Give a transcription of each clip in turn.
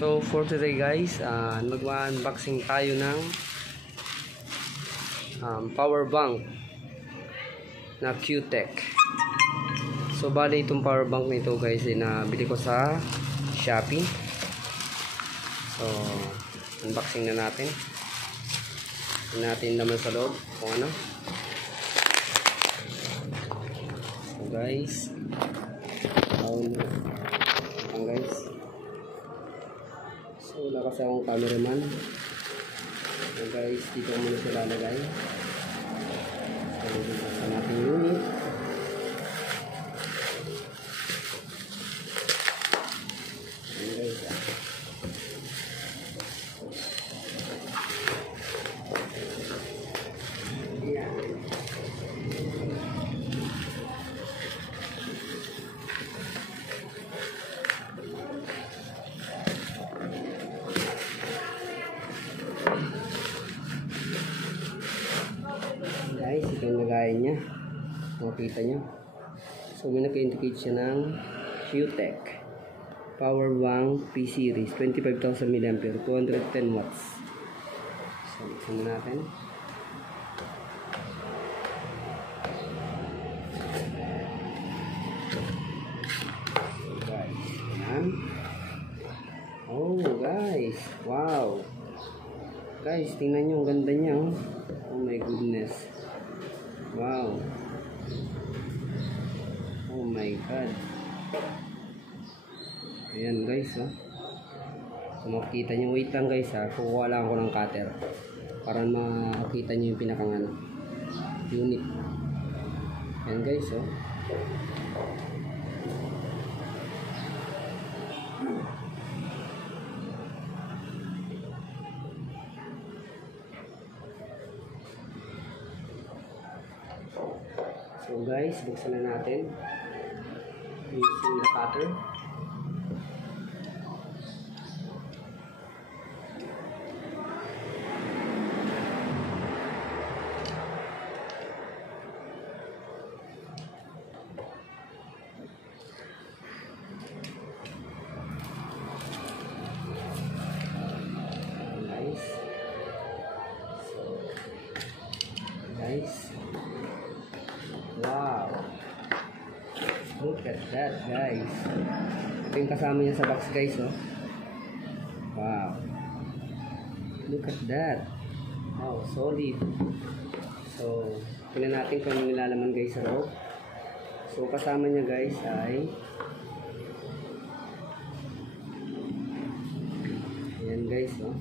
So for today guys, mag-unboxing tayo ng power bank na Q-Tech. So bali itong power bank nito guys ay nabili ko sa Shopee. So unboxing na natin. Tingnan natin naman sa loob kung ano. So guys, guys. So wala kasi akong cameraman. So guys, dito muna sila lalagay. So dito sa nating unit. So guys, guys, ito yung lagayan niya. Makikita nyo. So may naka-indicate siya ng Q-Tech Power Bank P Series 25,000 mAh 210 watts. So buksan na natin. So guys, yan. Oh guys, wow guys, tingnan nyo ang ganda niya. Oh my goodness. Wow. Oh my god. Ayan guys, oh. So makikita nyo, wait lang guys ha, kukuha lang ako ng cutter para makita nyo yung pinakang unit. Ayan guys, oh. So guys, buksan na natin using the cutter. Guys, wow, look at that guys. Ito yung kasama niya sa box guys, oh. Wow, look at that. Wow, solid. So tingnan natin kung ano nilalaman guys sa loob. So kasama niya guys ay ayan guys, oh.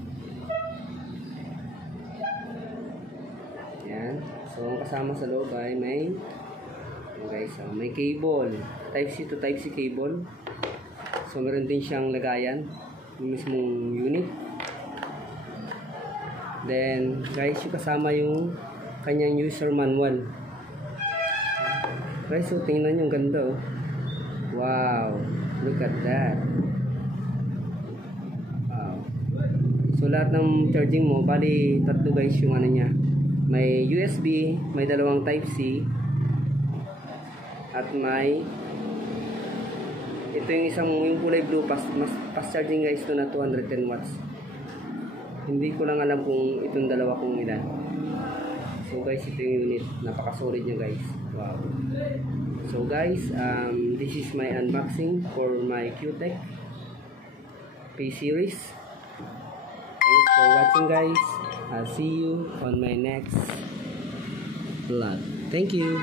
Ayan. So ang kasama sa loob ay may guys, may cable, type C to type C cable. So meron din siyang lagayan yung mismong unit. Then guys, yung kasama yung kanyang user manual. Guys, so tingnan nyo, ang ganda, oh. Wow, look at that. Wow. So lahat ng charging mo, bali tatlo guys yung ano niya. May USB, may dalawang type C, at may ito yung isang yung kulay blue fast charging guys to na 210 watts. Hindi ko lang alam kung itong dalawa kung ilan. So guys, ito yung unit, napaka-solid niya guys. Wow. So guys, this is my unboxing for my Q-Tech P series. Thanks for watching guys. I'll see you on my next vlog. Thank you.